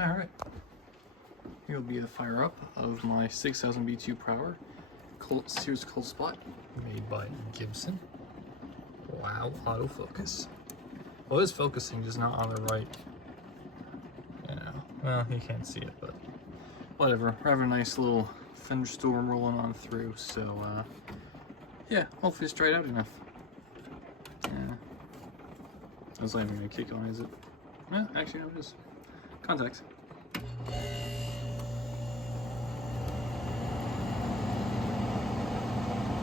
Alright, here will be a fire up of my 6000 BTU per hour Sears coldspot made by Gibson. Wow, autofocus. Well, it is focusing, just not on the right. Yeah, well, you can't see it, but whatever. I have a nice little thunderstorm rolling on through, so yeah, hopefully it's dried out enough. Yeah. That's not even gonna kick on, is it? Yeah, actually, no, it is. Contacts.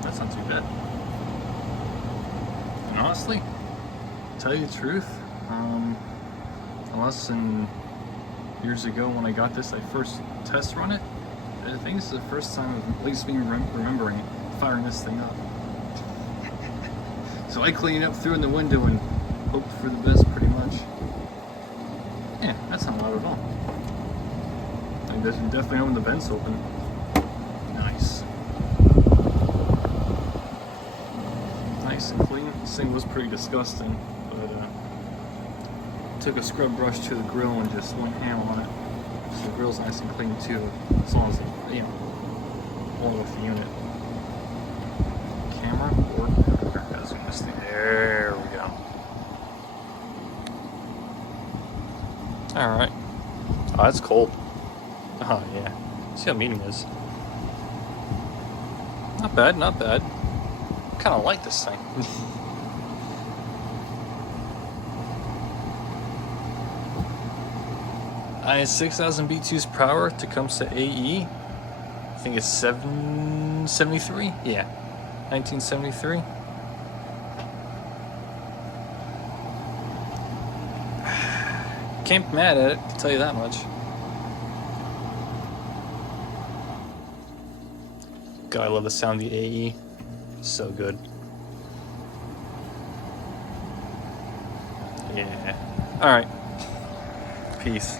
That's not too bad. And honestly, to tell you the truth, unless in years ago when I got this, I first test run it, I think this is the first time of at least me remembering firing this thing up. So I cleaned it up, threw it in the window, and hoped for the best, pretty much. Yeah, that's not loud at all. I definitely open the vents open. Nice. Nice and clean. This thing was pretty disgusting, but took a scrub brush to the grill and just went ham on it. So the grill's nice and clean too, as long as, you know, along with the unit. Camera work. There we go. Alright. Oh, that's cold. Oh, yeah. See how medium it is. Not bad, not bad. Kind of like this thing. I had 6,000 BTUs per hour to comes to AE. I think it's 773? Yeah. 1973. Can't be mad at it, I'll tell you that much. God, I love the sound of the AE. So good. Yeah. Alright. Peace.